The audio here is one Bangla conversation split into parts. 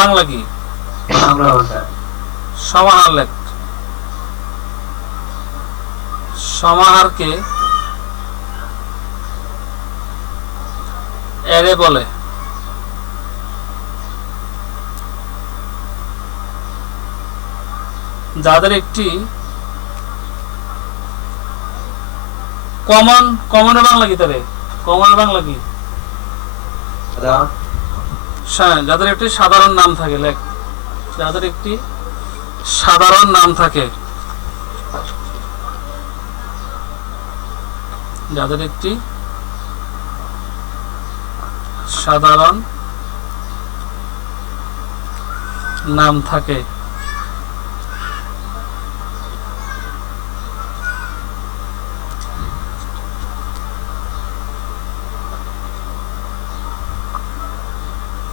বাংলা কি? বাংলা ভাষা সমাহার লেখ। সমাহারকে অ্যারে বলে। যাদের একটি কমনের বাংলা কি? তাহলে কমনের বাংলা কি? যাদের একটি সাধারণ নাম থাকে, লেখ। যাদের একটি সাধারণ নাম থাকে, যাদের একটি সাধারণ নাম থাকে,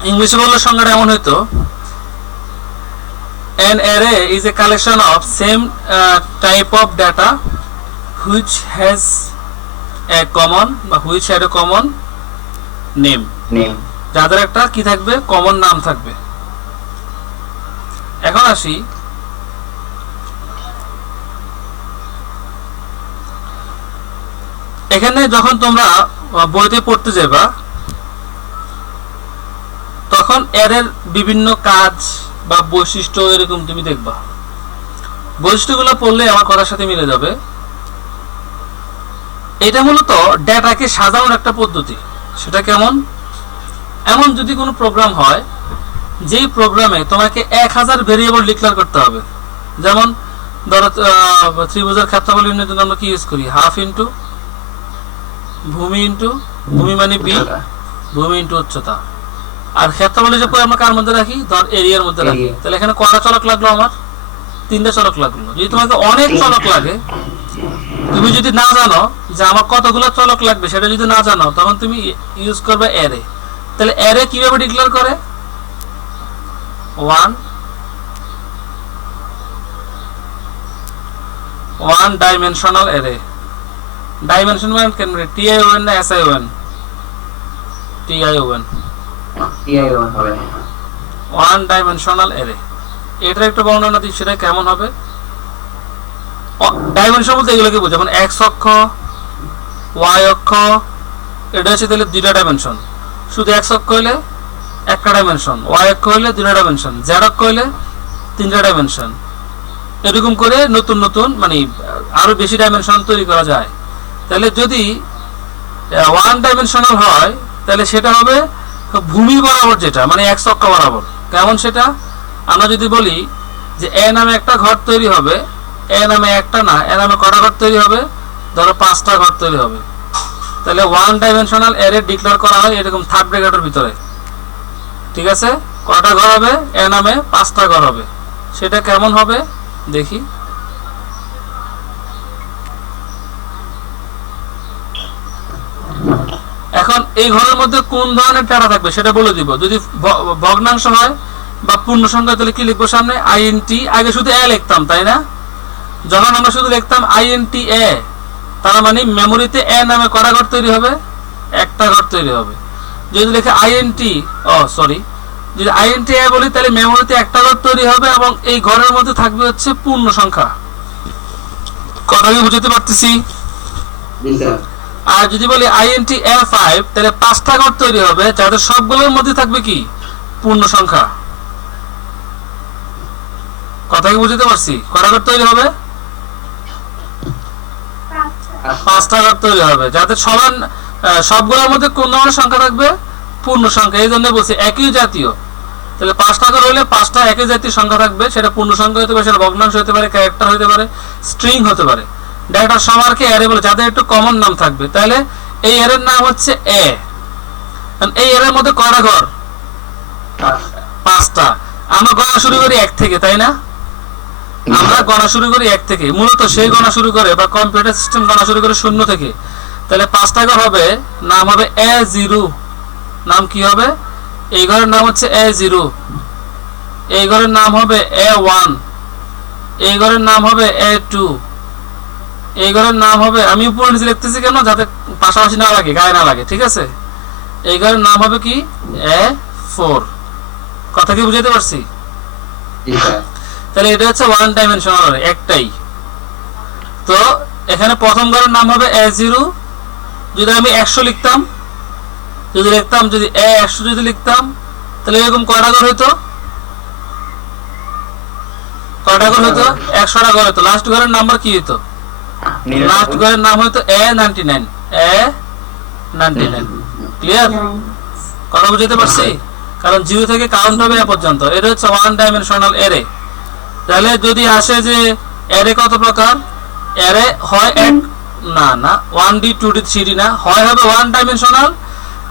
ইংলিশে বললে সংজ্ঞাটা এমন হইতো, an array is a collection of same type of data which has a common বা which had a common name. যাদের একটা কি থাকবে? কমন নাম থাকবে। এখন আসি এখানে, যখন তোমরা বইতে পড়তে যাবা তখন এর বিভিন্ন কাজ বা বৈশিষ্ট্য এরকম তুমি দেখবা। বৈশিষ্ট্যগুলো পড়লে আমার কথার সাথে মিলে যাবে। এটা মূলত ডেটাকে সাজানোর একটা পদ্ধতি। সেটা কেমন? এমন যদি কোনো প্রোগ্রাম হয় যেই প্রোগ্রামে তোমাকে 1000 ভেরিয়েবল ডিক্লেয়ার করতে হবে, যেমন ধরো ত্রিভুজের ক্ষেত্রফল নির্ণয়ের জন্য আমরা কি ইউজ করি? হাফ ইন্টু ভূমি ইন্টু ভূমি মানে বি, ভূমি ইন্টু উচ্চতা। আর ক্ষেত্রফল হিসেবে আমরা কার মধ্যে রাখি? ধর এরিয়ার মধ্যে রাখি। তাহলে এখানে কয়টা চলক লাগলো? আমার 3টা চলক লাগলো। যদি তোমাকে অনেক চলক লাগে, তুমি যদি না জানো যে আমার কতগুলো চলক লাগবে, সেটা যদি না জানো, তখন তুমি ইউজ করবে অ্যারে। তাহলে অ্যারে কিভাবে ডিক্লেয়ার করে? One dimensional array. ডাইমেনশন মানে কেন? TION না SION? TION, one dimensional array. এটার একটা বর্ণনা দিই, সেটা কেমন হবে? ডাইমেনশন বলতে এগুলোকে বোঝায়, যেমন এক্স অক্ষ, ওয়াই অক্ষ, এটা হচ্ছে তাহলে 2টা ডাইমেনশন। শুধু এক্স অক্ষ হইলে 1টা ডাইমেনশন, ওয়াই অক্ষ হইলে 2টা ডাইমেনশন, জেড অক্ষ হইলে 3টা ডাইমেনশন। এরকম করে নতুন নতুন মানে আরো বেশি ডাইমেনশন তৈরি করা যায়। তাহলে যদি ওয়ান ডাইমেনশনাল হয়, তাহলে সেটা হবে ভূমি বরাবর, যেটা মানে এক্স অক্ষ বরাবর। কেমন সেটা? আমরা যদি বলি যে এ নামে একটা ঘর তৈরি হবে, এ নামে একটা না, এ নামে কটা ঘর তৈরি হবে? ধরো 5টা ঘর তৈরি হবে। তাহলে ওয়ান ডাইমেনশনাল অ্যারে ডিক্লেয়ার করা হয় এরকম থার্ড ব্র্যাকেটের ভিতরে। ঠিক আছে? কটা ঘর হবে? এ নামে 5টা ঘর হবে। সেটা কেমন হবে দেখি। এখন এই ঘরের মধ্যে কোন ধরনের ডেটা থাকবে সেটা বলে দিব। যদি ভগ্নাংশ হয় বা পূর্ণ সংখ্যা, তাহলে কি লিখবো সামনে? INT। আগে শুধু এ লিখতাম, তাই না? যখন আমরা শুধু লিখতাম INT এ, তার মানে মেমোরিতে এ নামে কটা ঘর তৈরি হবে? 1টা ঘর তৈরি হবে। যদি লিখে INT, যদি INT এ বলি, তাহলে মেমোরিতে 1টা ঘর তৈরি হবে এবং এই ঘরের মধ্যে থাকবে হচ্ছে পূর্ণ সংখ্যা। কথা কি বুঝতে পারতেছি? আর যদি বলি INT A5, তাহলে 5টা ঘর তৈরি হবে, যাদের সবগুলোর মধ্যে থাকবে কি? পূর্ণ সংখ্যা। কথা কি বুঝতে পারছি? কটা ঘর তৈরি হবে? 5টা ঘর তৈরি হবে, যাদের সবগুলোর মধ্যে কোন ধরনের সংখ্যা থাকবে? পূর্ণ সংখ্যা। এই জন্য বলছি একই জাতীয়। তাহলে 5টা ঘর হইলে 5টা একই জাতীয় সংখ্যা থাকবে। সেটা পূর্ণ সংখ্যা হতে পারে, সেটা ভগ্নাংশ হতে পারে, ক্যারেক্টার হতে পারে, স্ট্রিং হতে পারে। ডেটা সবারকে অ্যারে বলে, যাদের একটু কমন নাম থাকবে। তাহলে এই অ্যারের নাম হচ্ছে এ। এই অ্যারের মধ্যে কয়টা ঘর? 5টা। আমরা গণনা শুরু করি 1 থেকে, তাই না? আমরা গণনা শুরু করি 1 থেকে। মূলত সেই গণনা শুরু করে বা কম্পিউটার সিস্টেম গণনা শুরু করে 0 থেকে। তাহলে 5টা ঘর হবে, নাম হবে A0। নাম কি হবে? এই ঘরের নাম হচ্ছে A0, এই ঘরের নাম হবে A1, এই ঘরের নাম হবে A2, এই ঘরের নাম হবে, আমি উপরে নিচে লিখতেছি কেন? যাতে পাশাপাশি না লাগে, গায়ে না লাগে। ঠিক আছে? এই ঘরের নাম হবে কি? A4। কথা কি বুঝাতে পারছি? তাহলে এটা হচ্ছে ওয়ান ডাইমেনশনাল অ্যারে, একটাই। তো এখানে প্রথম ঘরের নাম হবে a0। যদি আমি 100 লিখতাম, যদি a100 যদি লিখতাম, তাহলে এরকম কয়টা ঘর হইতো? কয়টা ঘর হইতো? 100টা ঘর হইতো। লাস্ট ঘরের নাম্বার কি হইতো? লাস্ট ঘরের নাম হইতো a99। a99 clear? কথা বুঝতে পারছি? কারণ 0 থেকে কাউন্ট হবে a পর্যন্ত। এটা হচ্ছে ওয়ান ডাইমেনশনাল অ্যারে। তাহলে যদি আসে যে অ্যারে কত প্রকার, অ্যারে হয় এক, না 1D 2D 3D না, হয় হবে ওয়ান ডাইমেনশনাল,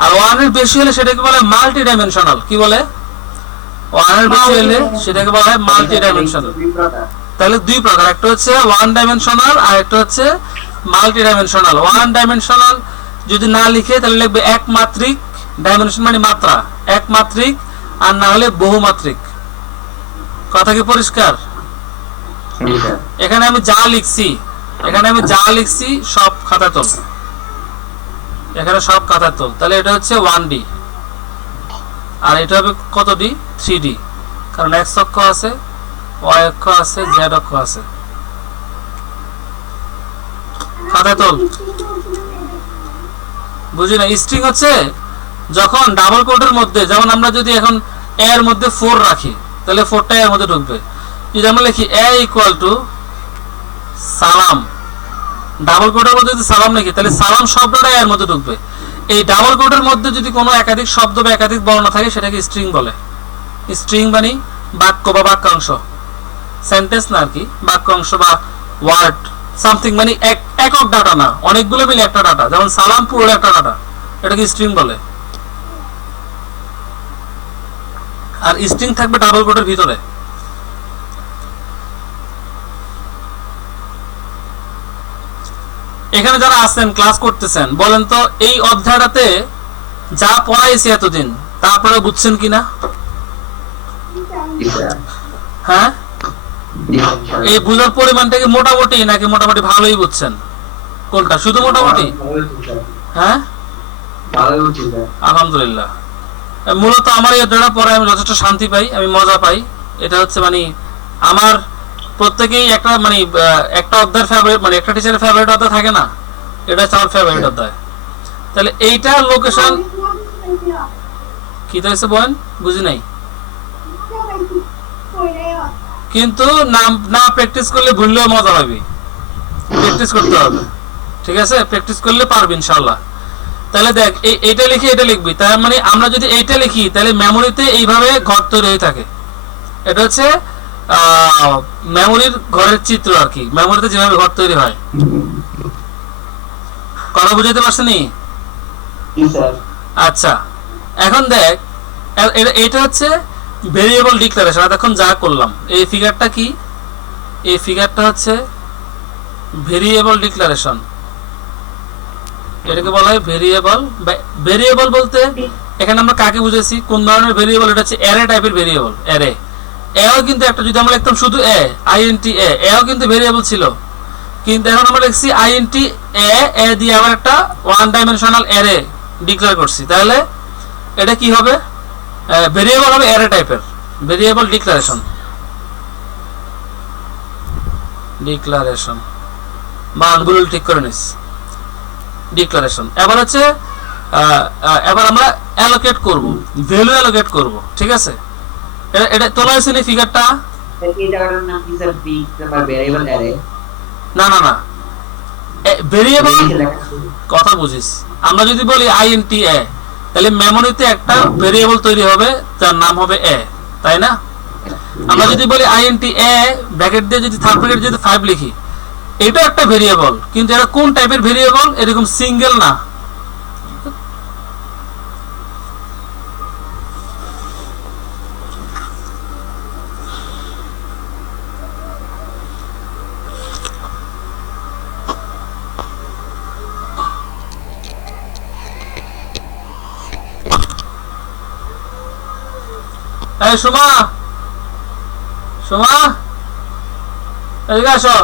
আর ওয়ানের বেশি হলে সেটাকে বলে মাল্টি ডাইমেনশনাল। কি বলে? ওয়ানের বেশি হলে সেটাকে বলা হয় মাল্টি ডাইমেনশনাল। তাহলে দুই প্রকার, একটা হচ্ছে ওয়ান ডাইমেনশনাল আর একটা হচ্ছে মাল্টি ডাইমেনশনাল। ওয়ান ডাইমেনশনাল যদি না লিখে তাহলে লিখবে একমাত্রিক, ডাইমেনশন মানে মাত্রা, একমাত্রিক, আর না হলে বহুমাত্রিক। কথা কি পরিষ্কার? এখানে আমি যা লিখছি সব খাতা তোল, এখানে সব খাতা তোল। তাহলে এটা হচ্ছে 1D, আর এটা হবে কত ডি? 3D, কারণ x অক্ষ আছে, y অক্ষ আছে, z অক্ষ আছে। খাতা তোল। বুঝি না? স্ট্রিং হচ্ছে যখন ডাবল কোটের মধ্যে, যেমন আমরা যদি এখন a এর মধ্যে 4 রাখি, তাহলে 4টা এর মধ্যে ঢুকবে। যদি আমরা লিখি a ইকুয়াল টু সালাম, ডাবল কোটের মধ্যে যদি সালাম লিখি, তাহলে সালাম শব্দটা এর মধ্যে ঢুকবে। এই ডাবল কোটের মধ্যে যদি কোনো একাধিক শব্দ বা একাধিক বর্ণ থাকে সেটাকে স্ট্রিং বলে। স্ট্রিং মানে বাক্য বা বাক্যাংশ, সেন্টেন্স না আর কি, বাক্যাংশ বা ওয়ার্ড সামথিং, মানে একক ডাটা না, অনেকগুলো মিলে একটা ডাটা। যেমন সালাম পুরো একটা ডাটা, এটাকে স্ট্রিং বলে। আর স্ট্রিং থাকবে ডাবল কোটের ভিতরে। এখানে যারা আছেন ক্লাস করতেছেন, বলেন তো এই অধ্যায়টাতে যা পড়াইছি এতদিন তারপরে বুঝছেন কিনা? হ্যাঁ, এই বুঝার পরিমাণটাকে মোটামুটি নাকি মোটামুটি ভালোই বুঝছেন? কোনটা? শুধু মোটামুটি? হ্যাঁ, আলহামদুলিল্লাহ। মূলত আমার এই অধ্যায়টা পড়ে আমি যথেষ্ট শান্তি পাই, আমি মজা পাই। এটা হচ্ছে মানে আমার প্রত্যেকেই একটা মানে একটা অধ্যায়ের ফেভারিট, মানে একটা টিচারের ফেভারিট অধ্যায় থাকে না, এটা হচ্ছে আমার ফেভারিট অধ্যায়। তাহলে এইটার লোকেশন কি হয়েছে বলেন? বুঝি নাই। কিন্তু না প্র্যাকটিস করলে ভুললেও মজা পাবি, প্র্যাকটিস করতে হবে। ঠিক আছে, প্র্যাকটিস করলে পারবি ইনশাআল্লাহ। তাহলে দেখ, এইটা লিখি এটা লিখবি, তার মানে আমরা যদি এইটা লিখি তাহলে মেমোরিতে এইভাবে ঘর তৈরি হয়ে থাকে। এটা হচ্ছে মেমোরির ঘরের চিত্র আর কি, মেমোরিতে যেভাবে ঘর তৈরি হয়। কথা বুঝাতে পারছেনি? আচ্ছা, এখন দেখ, এটা হচ্ছে ভেরিয়েবল ডিক্লারেশন। এখন যা করলাম, এই ফিগারটা কি? এই ফিগারটা হচ্ছে ভেরিয়েবল ডিক্লারেশন। এটাকে বলা হয় ভেরিয়েবল। ভেরিয়েবল বলতে এখানে আমরা কাকে বুঝেছি, কোন ধরনের ভেরিয়েবল? এটা হচ্ছে অ্যারে টাইপের ভেরিয়েবল। অ্যারে এও কিন্তু একটা, যদি আমরা লিখতাম শুধু INT এও কিন্তু ভেরিয়েবল ছিল, কিন্তু এখন আমরা লিখছি INT এ দিয়ে আবার একটা ওয়ান ডাইমেনশনাল অ্যারে ডিক্লেয়ার করছি। তাহলে এটা কি হবে? ভেরিয়েবল হবে অ্যারে টাইপের, ভেরিয়েবল ডিক্লারেশন। মানগুলো ঠিক করে নিস, ডিক্লারেশন। এবার হচ্ছে এবার আমরা অ্যালোকেট করব, ভ্যালু অ্যালোকেট করব। ঠিক আছে, এটা তোলা হয়েছে না ফিগারটা? না না না, ভেরিয়েবল কথা বুঝিস। আমরা যদি বলি INT এ, তাহলে মেমোরিতে একটা ভেরিয়েবল তৈরি হবে, তার নাম হবে এ, তাই না? আমরা যদি বলি INT এ ব্র্যাকেট দিয়ে যদি থার্ড ব্র্যাকেট যদি 5 লিখি, এটা একটা ভেরিয়েবল, কিন্তু এটা কোন টাইপের ভেরিয়েবল? এরকম সিঙ্গেল না। এই সুমা, সুমা এদিকে আসো।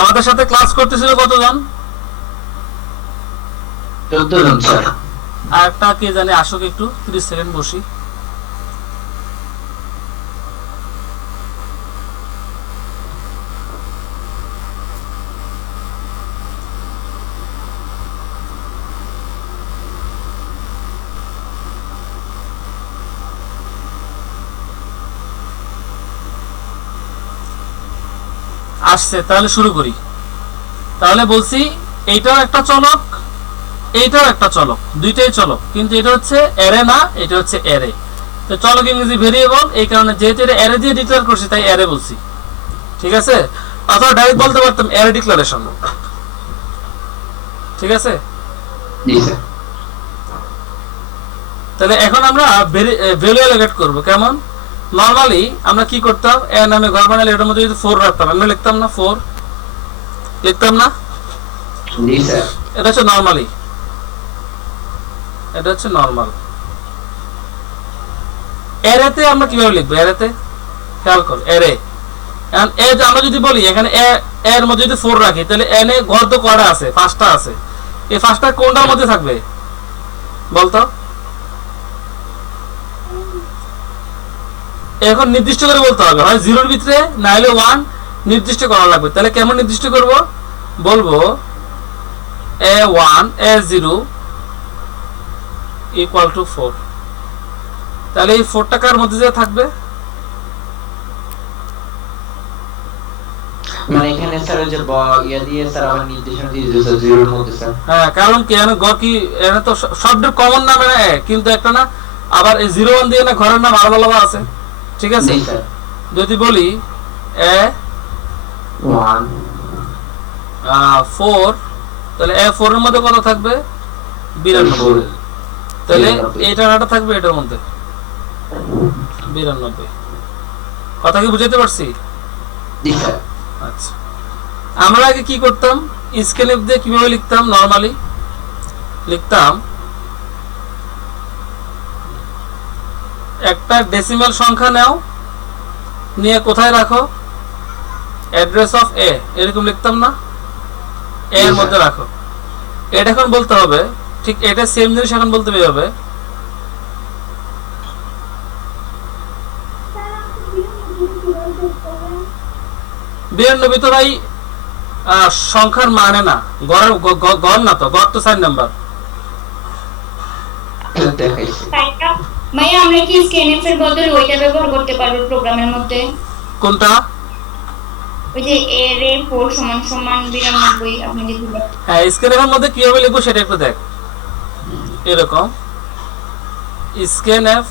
আমাদের সাথে ক্লাস করতেছিল কতজন? 14 জন স্যার। আর একটা কে জানে আসুক, একটু 30 সেকেন্ড বসি। আসছে, তাহলে শুরু করি। তাহলে বলছি এইটাও একটা চলক, এইটাও একটা চলক, দুইটাই চলক, কিন্তু এটা হচ্ছে অ্যারে না, এটা হচ্ছে অ্যারে। তো চলক ইংরেজি ভেরিয়েবল, এই কারণে যেহেতু এটা অ্যারে দিয়ে ডিক্লেয়ার করছি তাই অ্যারে বলছি, ঠিক আছে? অথবা ডাইরেক্ট বলতে পারতাম অ্যারে ডিক্লারেশন, ঠিক আছে? জি স্যার। তাহলে এখন আমরা ভ্যালু অ্যালোকেট করব। কেমন? নরমালি আমরা কি করতাম, এ নামে ঘর বানালে এটার মধ্যে যদি 4 রাখতাম, আমরা লিখতাম না 4, লিখতাম না? জি স্যার। এটা হচ্ছে নরমালি, এটা হচ্ছে নরমাল। অ্যারেতে আমরা কিভাবে লিখবো? অ্যারেতে খেয়াল কর, অ্যারে এখন এ আমরা যদি বলি এখানে এ এর মধ্যে যদি 4 রাখি, তাহলে এন এ ঘর তো কয়টা আছে? 5টা আছে। এই 5টা কোনটার মধ্যে থাকবে বলতো? এখন নির্দিষ্ট করে বলতে হবে, হয় 0-র ভিতরে না হলে 1 নির্দিষ্ট করা লাগবে। তাহলে কেমন নির্দিষ্ট করব? বলবো a1 a0 ইকুয়াল টু 4। তাহলে এই 4টা কার মধ্যে যে থাকবে? মানে এখানে স্যার যে ইয়া দিয়ে স্যার আবার নির্দেশনা দিয়ে দিয়েছে স্যার 0 এর মধ্যে স্যার। হ্যাঁ, কারণ কি এখানে গ কি এখানে তো শব্দের কমন নাম না, কিন্তু একটা না আবার এই 0-1 দিয়ে না ঘরের নাম আলাদা আলাদা আছে, ঠিক আছে? জি স্যার। যদি বলি a1 4, তাহলে a4 এর মধ্যে কত থাকবে? 92। তাহলে এইটার একটা থাকবে এটার মধ্যে 92। কথা কি বুঝাতে পারছি? জি স্যার। আচ্ছা, আমরা আগে কি করতাম? স্কেলএফ দিয়ে কিভাবে লিখতাম? নরমালি লিখতাম একটা ডেসিমাল সংখ্যা নাও, নিয়ে কোথায় রাখো? অ্যাড্রেস অফ এ, এরকম লিখতাম না? এ এর মধ্যে রাখো। এটা এখন বলতে হবে, ঠিক এটা সেম জিনিস এখন বলতে হবে 92 তো ভাই সংখ্যার মানে না, গড় না, তো গড় তো 4 নাম্বার। দেখাইছি। ভাইয়া আমরা কি স্ক্যানএফ এর বদলে ওইটা ব্যবহার করতে পারবো প্রোগ্রামের মধ্যে? কোনটা? ওই যে এর 4 সমান সমান 92 আপনি যে দিলেন। হ্যাঁ, স্ক্যানএফ এর মধ্যে কিভাবে লিখবো সেটা একটু দেখ। এরকম স্ক্যানএফ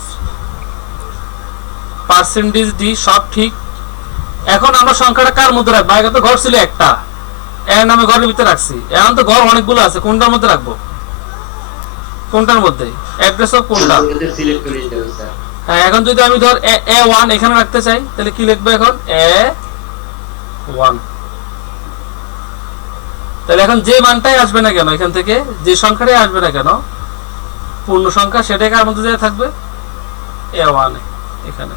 %d সব ঠিক। এখন আমরা সংখ্যাটা কার মধ্যে রাখবো? আগে তো ঘর ছিল একটা, এর নামে ঘরের ভিতরে রাখছি। এখন তো ঘর অনেকগুলো আছে, কোনটার মধ্যে রাখবো? কোনটার মধ্যে? অ্যাড্রেস অফ কোনটা? সিলেক্ট করে দিতে হবে স্যার। হ্যাঁ, এখন যদি আমি ধর a1 এখানে রাখতে চাই, তাহলে কি লিখবো? এখন a1। তাহলে এখন যে মানটাই আসবে না কেন, এখান থেকে যে সংখ্যাটাই আসবে না কেন পূর্ণ সংখ্যা, সেটাই কার মধ্যে যায় থাকবে? a1 এখানে।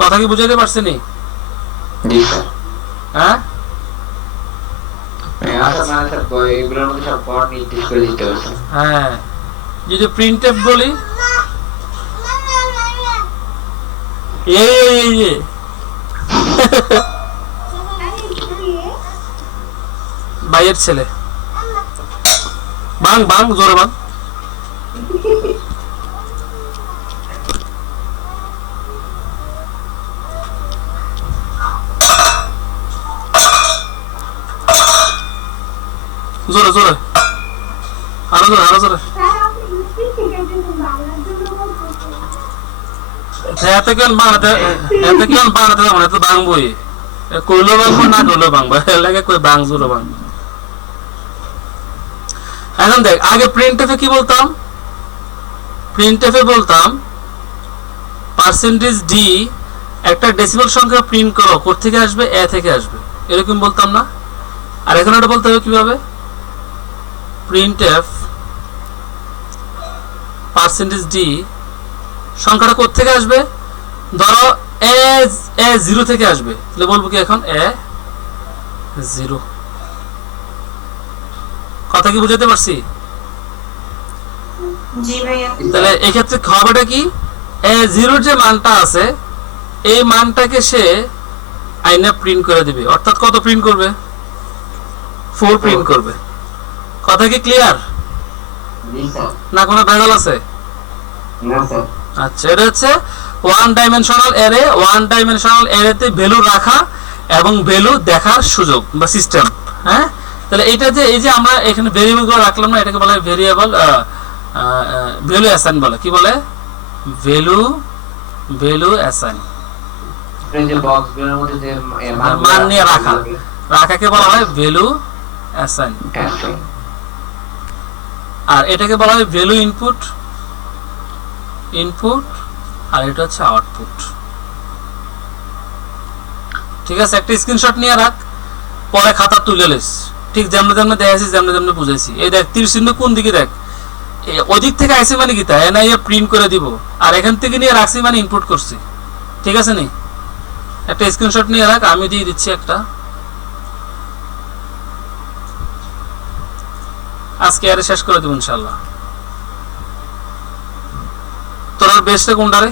কথা কি বুঝাতে পারছি নি? জি স্যার। হ্যাঁ, আচ্ছা মানে স্যার এগুলোর মধ্যে সব গড় নির্দেশ করে দিতে হবে স্যার। হ্যাঁ। যদি প্রিন্টএফ বলি, এই ভাইয়ের ছেলে, বাং বাং জোরে বাং। জোরে জোরে, আরো জোরে আরো জোরে। এতে কেন বাংলাতে, এতে কেন বাংলাতে যাবো না, এত ভাঙবই, কইলো ভাঙবো না কইলেও ভাঙবো, এর লাগে কই ভাঙ জোরে ভাঙবো। এখন দেখ, আগে প্রিন্টএফে কি বলতাম, প্রিন্টএফে বলতাম পার্সেন্টেজ ডি একটা ডেসিমাল সংখ্যা প্রিন্ট করো, কোথা থেকে আসবে, এ থেকে আসবে, এরকম বলতাম না। আর এখন এটা বলতে হবে কিভাবে, প্রিন্টএফ পার্সেন্টেজ ডি সংখ্যাটা কোথা থেকে আসবে, ধরো এ এ 0 থেকে আসবে, তাহলে বলবো কি এখন এ 0। কথা কি বুঝাতে পারছি? জি ভাইয়া। তাহলে এই ক্ষেত্রে হবেটা কি, এ 0 যে মানটা আছে এই মানটাকে সে আইনা প্রিন্ট করে দিবে, অর্থাৎ কত প্রিন্ট করবে, 4 প্রিন্ট করবে। কথা কি ক্লিয়ার জি স্যার। না কোনো ভেজাল আছে? না স্যার। আচ্ছা, এটা হচ্ছে one dimensional array. One dimensional অ্যারেতে ভ্যালু রাখা এবং ভ্যালু দেখার সুযোগ বা সিস্টেম। হ্যাঁ, তাহলে এটা যে এই যে আমরা এখানে ভেরিয়েবল গুলো রাখলাম না, এটাকে বলে ভেরিয়েবল ভ্যালু অ্যাসাইন বলে। কি বলে? Value assign. এই যে বক্সগুলোর মধ্যে যে মান নিয়ে রাখা, রাখাকে বলা হয় ভ্যালু অ্যাসাইন। আর এটাকে বলা হয় ভ্যালু ইনপুট, আর এটা হচ্ছে আউটপুট। ঠিক আছে, একটা স্ক্রিনশট নিয়ে রাখ, পরে খাতা তুলে লিস। ঠিক যেমন যেমন দেখাইছি, যেমন বুঝাইছি। এই দেখ তীর চিহ্ন কোন দিকে, দেখ ওই দিক থেকে আইসি মানে কি, তাই না, প্রিন্ট করে দিব, আর এখান থেকে নিয়ে রাখছি মানে ইনপুট করছি। ঠিক আছে নি? একটা স্ক্রিনশট নিয়ে রাখ, আমি দিয়ে দিচ্ছি একটা। আজকে আরে শেষ করে দেব ইনশাআল্লাহ। তোর বেস্টে কোনটা রে?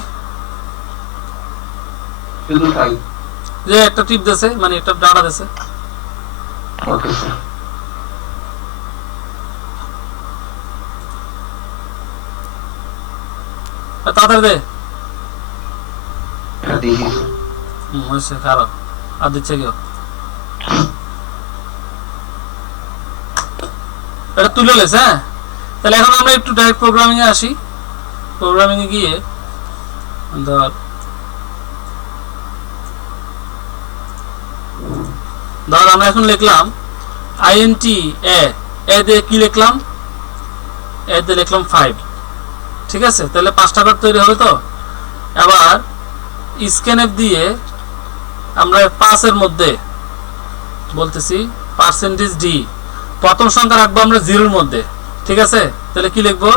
শুধু তাই। যে একটা টিপ দেছে, মানে একটা ডাটা দেছে। Okay sir. তাড়াতাড়ি দে। দেখি হয়েছে, খারাপ আর দিচ্ছে কেউ, এটা তুলে লেস। হ্যাঁ, তাহলে এখন আমরা একটু ডাইরেক্ট প্রোগ্রামিং এ আসি। প্রোগ্রামিং এ গিয়ে ধর আমরা এখন লিখলাম INT এ দিয়ে কি লিখলাম, এ দিয়ে লিখলাম 5। ঠিক আছে, তাহলে 5টা ঘর তৈরি হবে। তো এবার স্ক্যানএফ দিয়ে আমরা 5 এর মধ্যে বলতেছি পার্সেন্টেজ ডি, প্রথম সংখ্যা রাখবো আমরা 0 এর মধ্যে। ঠিক আছে, তাহলে কি লিখবো,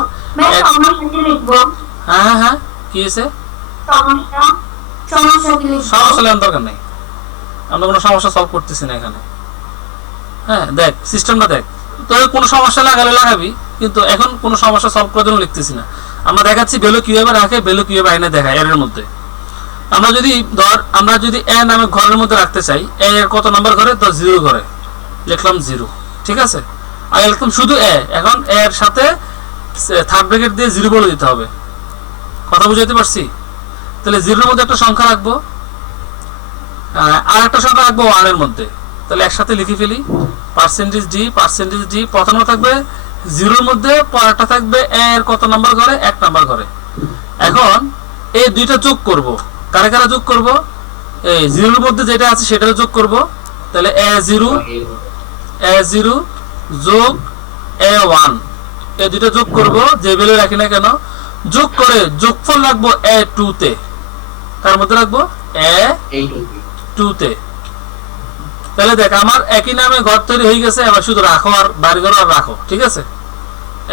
হ্যাঁ হ্যাঁ কি হয়েছে, সমস্যা নেওয়ার দরকার নেই, আমরা কোনো সমস্যা সলভ করতেছি না এখানে। হ্যাঁ, দেখ সিস্টেমটা দেখ, তোর কোনো সমস্যা লাগালে লাগাবি, কিন্তু এখন কোনো সমস্যা সলভ করার জন্য লিখতেছি না। আমরা দেখাচ্ছি ভ্যালু কিভাবে রাখে, ভ্যালু কিভাবে আইনে দেখায় এর মধ্যে। আমরা যদি এ নামে ঘরের মধ্যে রাখতে চাই, এ এর কত নাম্বার ঘরে, তো 0 ঘরে লিখলাম 0। ঠিক আছে, আর লিখলাম শুধু এ, এখন এর সাথে থার্ড ব্র্যাকেট দিয়ে 0 বলে দিতে হবে। কথা বুঝাইতে পারছি? তাহলে 0 এর মধ্যে একটা সংখ্যা রাখবো, আর একটা সংখ্যা রাখবো 1 এর মধ্যে। তাহলে একসাথে লিখে ফেলি পার্সেন্টেজ ডি, প্রথমটা থাকবে 0 এর মধ্যে, পরেরটা থাকবে এ এর কত নাম্বার ঘরে, 1 নাম্বার ঘরে। এখন এই দুইটা যোগ করব, কারে কারে যোগ করব, এই 0 এর মধ্যে যেটা আছে সেটাও যোগ করব। তাহলে a0 যোগ a1, এই দুইটা যোগ করব, যে ভ্যালু রাখি না কেন, যোগ করে যোগফল রাখবো a2 তে। তার মধ্যে রাখবো a2 তে। তাহলে দেখ আমার একই নামে ঘর তৈরি হয়ে গেছে। এবার শুধু রাখো আর বাড়ি ঘর আর রাখো। ঠিক আছে,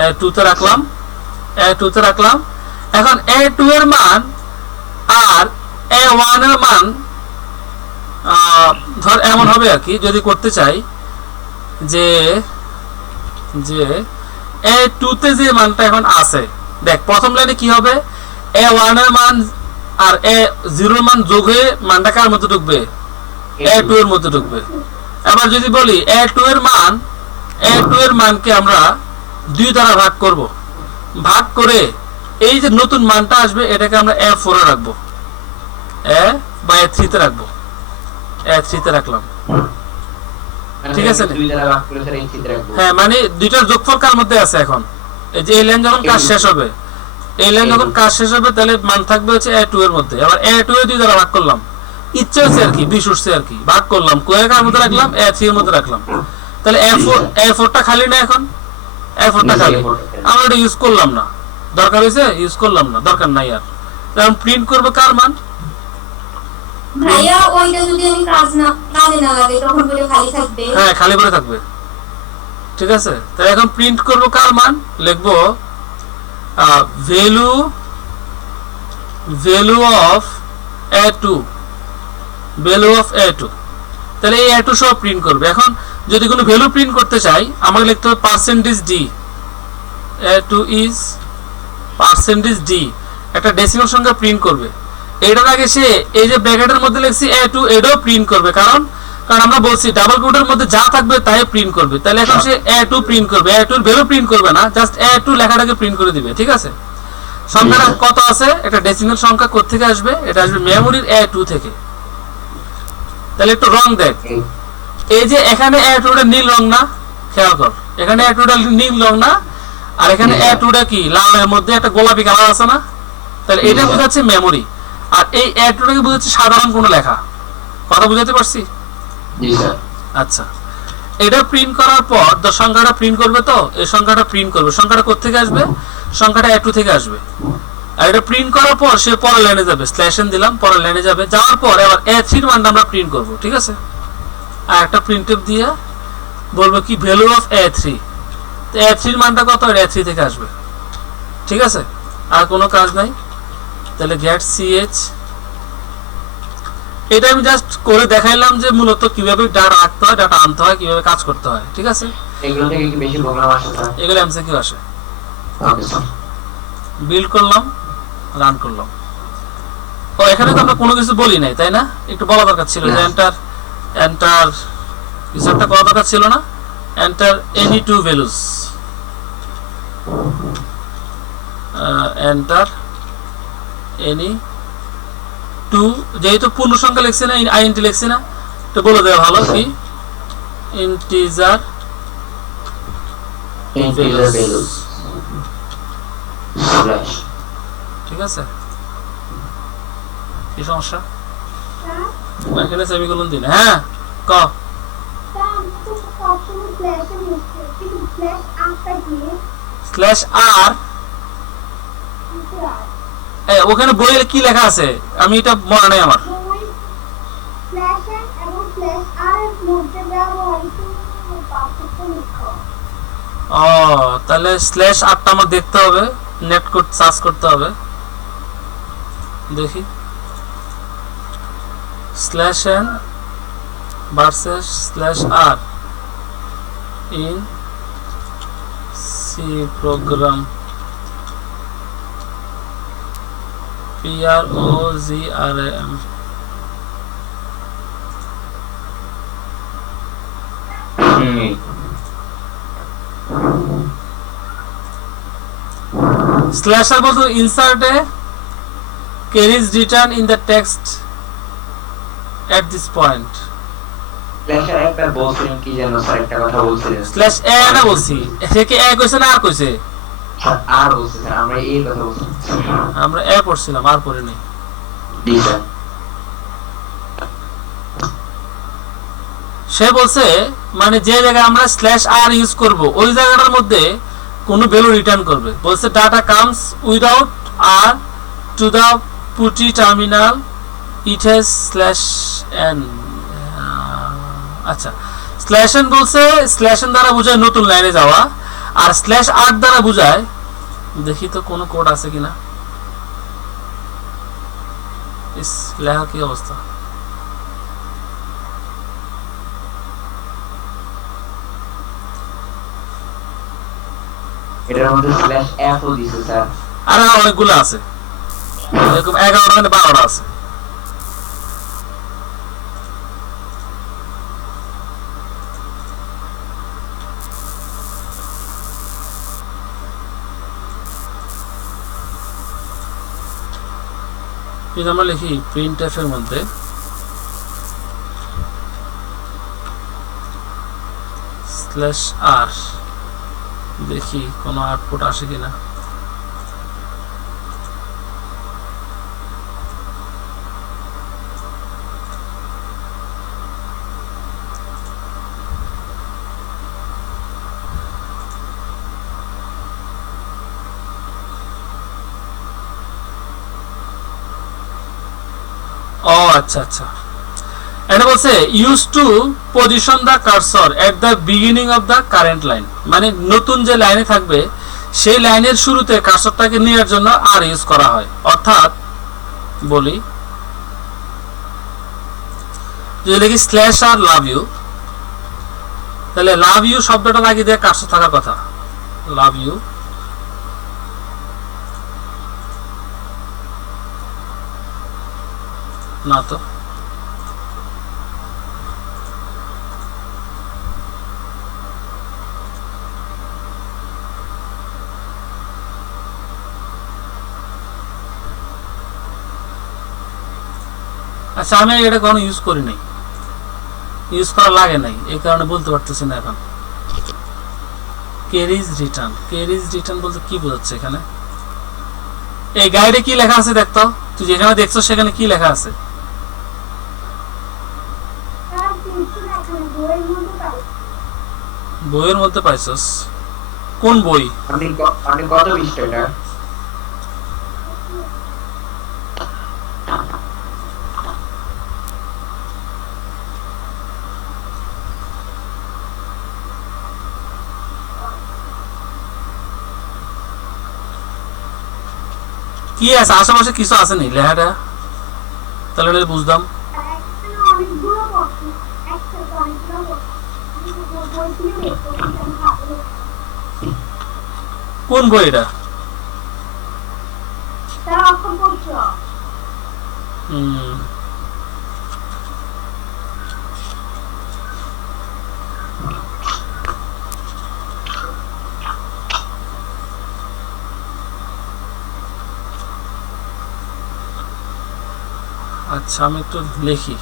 a2 তে রাখলাম। এখন a2 এর মান আর a1 এর মান ধর এমন হবে আর কি, যদি করতে চাই যে a2 তে যে মানটা এখন আছে, দেখ প্রথম লাইনে কি হবে, a1 এর মান আর a0 এর মান যোগ হয়ে মানটা কার মধ্যে ঢুকবে, a2 এর মধ্যে ঢুকবে। এবার যদি বলি a2 এর মানকে আমরা 2 দ্বারা ভাগ করব, ভাগ করে এই যে নতুন মানটা আসবে এটাকে আমরা a4 এ রাখবো, a3 তে রাখবো, a3 তে রাখলাম। ঠিক আছে? দুই দ্বারা ভাগ করে স্যার এনসি তে রাখবো। হ্যাঁ, মানে দুইটার যোগফল কার মধ্যে আছে এখন? এই যে এই লাইন যখন কাজ শেষ হবে, এই লাইন যখন কাজ শেষ হবে তাহলে মান থাকবে হচ্ছে a2 এর মধ্যে। আবার a2 এর দুই দ্বারা ভাগ করলাম, ইচ্ছে হচ্ছে আর কি, 20 উঠছে আর কি, ভাগ করলাম, কোয়ের কার মধ্যে রাখলাম, a3 এর মধ্যে রাখলাম। তাহলে a4 টা খালি না এখন, a4 টা খালি, আমরা এটা ইউজ করলাম না, দরকার হয়েছে ইউজ করলাম না, দরকার নাই আর। তাহলে প্রিন্ট করবো কার মান? ভাইয়া ওইটা যদি আমি কাজে না লাগে তখন বলে খালি থাকবে। হ্যাঁ, খালি করে থাকবে, ঠিক আছে? তাহলে এখন প্রিন্ট করবো কার মান? লিখবো value of a2, value of a2। তাহলে এই a2 সহ প্রিন্ট করবে। এখন যদি কোনো ভ্যালু প্রিন্ট করতে চাই আমাকে লিখতে হবে %d, a2 ইজ %d, একটা ডেসিমাল সংখ্যা প্রিন্ট করবে। এটার আগে সে এই যে ব্র্যাকেটের মধ্যে লিখছি a2, এটাও প্রিন্ট করবে, কারণ আমরা বলছি ডাবল কোটের মধ্যে যা থাকবে তাই প্রিন্ট করবে। তাহলে এখন সে a2 প্রিন্ট করবে, a2 এর ভ্যালু প্রিন্ট করবে না, জাস্ট a2 লেখাটাকে প্রিন্ট করে দিবে, ঠিক আছে? সংখ্যাটা কত আছে? একটা ডেসিমাল সংখ্যা কোথা থেকে আসবে? এটা আসবে মেমোরির a2 থেকে। তাহলে একটু রং দেখ, এই যে এখানে a2 টা নীল রং না, খেয়াল কর, এখানে a2 টা নীল রং না, আর এখানে a2 টা কি লালের মধ্যে একটা গোলাপি কালার আছে না? তাহলে এটা বোঝাচ্ছে মেমোরি, আর এই a2 টাকে বোঝাচ্ছে সাধারণ কোনো লেখা। কথা বুঝাতে পারছি? জি স্যার। আচ্ছা, এটা প্রিন্ট করার পর তো সংখ্যাটা প্রিন্ট করবে, তো এই সংখ্যাটা প্রিন্ট করবে। সংখ্যাটা কোথা থেকে আসবে? সংখ্যাটা a2 থেকে আসবে। আর এটা প্রিন্ট করার পর সে পরের লাইনে যাবে, স্ল্যাশ n দিলাম, পরের লাইনে যাবে, যাওয়ার পর এবার a3 এর মানটা আমরা প্রিন্ট করব, ঠিক আছে? আর একটা প্রিন্টএফ দিয়ে বলবো কি ভ্যালু অফ a3, তো a3 এর মানটা কত? a3 থেকে আসবে, ঠিক আছে? আর কোনো কাজ নাই। তাহলে গেট ch, এটা আমি জাস্ট করে দেখাইলাম যে মূলত কিভাবে ডাটা রাখতে হয়, ডাটা আনতে হয়, কিভাবে কাজ করতে হয়, ঠিক আছে? এগুলো থেকে কি বেশি প্রোগ্রাম আসে স্যার? এগুলো এমসিকিউ আসে। Okay sir. বিল্ড করলাম, রান করলাম। ও এখানে তো আমরা কোনো কিছু বলি নাই, তাই না? একটু বলা দরকার ছিল যে এন্টার কিছু একটা করা দরকার ছিল না? Enter any two values, enter any two, যেহেতু পূর্ণ সংখ্যা লিখছি না, আইএনটি লিখছি না, তো বলে দেওয়া ভালো কি ইন্টিজার ভ্যালুস স্ল্যাশ। ঠিক আছে? কি সমস্যা? এখানে সেমিকোলন দিন। হ্যাঁ, ক স্ল্যাশ আর, ওখানে বইয়ে কি লেখা আছে আমি এটা মনে নেই আমার। ও, তাহলে স্ল্যাশ আরটা আমার দেখতে হবে, নেট কোড সার্চ করতে হবে, দেখি slash n versus slash R in C program PROGRAM। Slash R বলতে insert a carries return in the text at this point। স্ল্যাশের একবার বলছিলেন কি যেন স্যার, একটা কথা বলছিলেন স্ল্যাশ এ না বলছি, সে কি এ কইছে না আর কইছে? স্যার আর বলছে স্যার, আমরা এই কথা বলছি। আমরা এ পড়ছিলাম, আর পড়ে নাই। জি স্যার। সে বলছে মানে যে জায়গায় আমরা স্ল্যাশ আর ইউজ করব ওই জায়গাটার মধ্যে কোনো ভ্যালু রিটার্ন করবে। বলছে data comes without R to the PuTTY terminal it has slash N. আচ্ছা, স্ল্যাশ এন বলছে স্ল্যাশ এন দ্বারা বোঝায় নতুন লাইনে যাওয়া, আর স্ল্যাশ আর দ্বারা বোঝায়, দেখি তো কোনো কোড আছে কিনা। ইস, লেখা কি অবস্থা। এটার মধ্যে স্ল্যাশ এফ ও দিছে স্যার। আর অনেকগুলো আছে, এরকম 11টা মানে 12টা আছে। যদি আমরা লিখি প্রিন্টএফ এর মধ্যে স্ল্যাশ আর, দেখি কোনো আউটপুট আসে কিনা। ও আচ্ছা আচ্ছা, এটা বলছে use to position the cursor at the beginning of the current line, মানে নতুন যে লাইনে থাকবে সেই লাইনের শুরুতে কার্সরটাকে নেওয়ার জন্য আর ইউজ করা হয়। অর্থাৎ বলি, যদি লিখি স্ল্যাশ আর লাভ ইউ, তাহলে লাভ ইউ শব্দটা লাগিয়ে দিয়ে কার্সর থাকার কথা, লাভ ইউ। না তো, আচ্ছা আমি এটা কখনো ইউজ করি নাই, ইউজ করা লাগে নাই, এই কারণে বলতে পারতেছি না এখন। ক্যারিজ রিটার্ন, ক্যারিজ রিটার্ন বলতে কি বোঝাচ্ছে এখানে? এই গাইডে কি লেখা আছে দেখতো, তুই যেখানে দেখছো সেখানে কি লেখা আছে? বইয়ের মধ্যে পাইছস? কোন বই? আপনি কত পৃষ্ঠা এটা? কি আছে আশেপাশে? কিছু আছে নি লেখাটা? তাহলে এটা বুঝতাম। কোন বই এটা? আচ্ছা আমি একটু লিখি।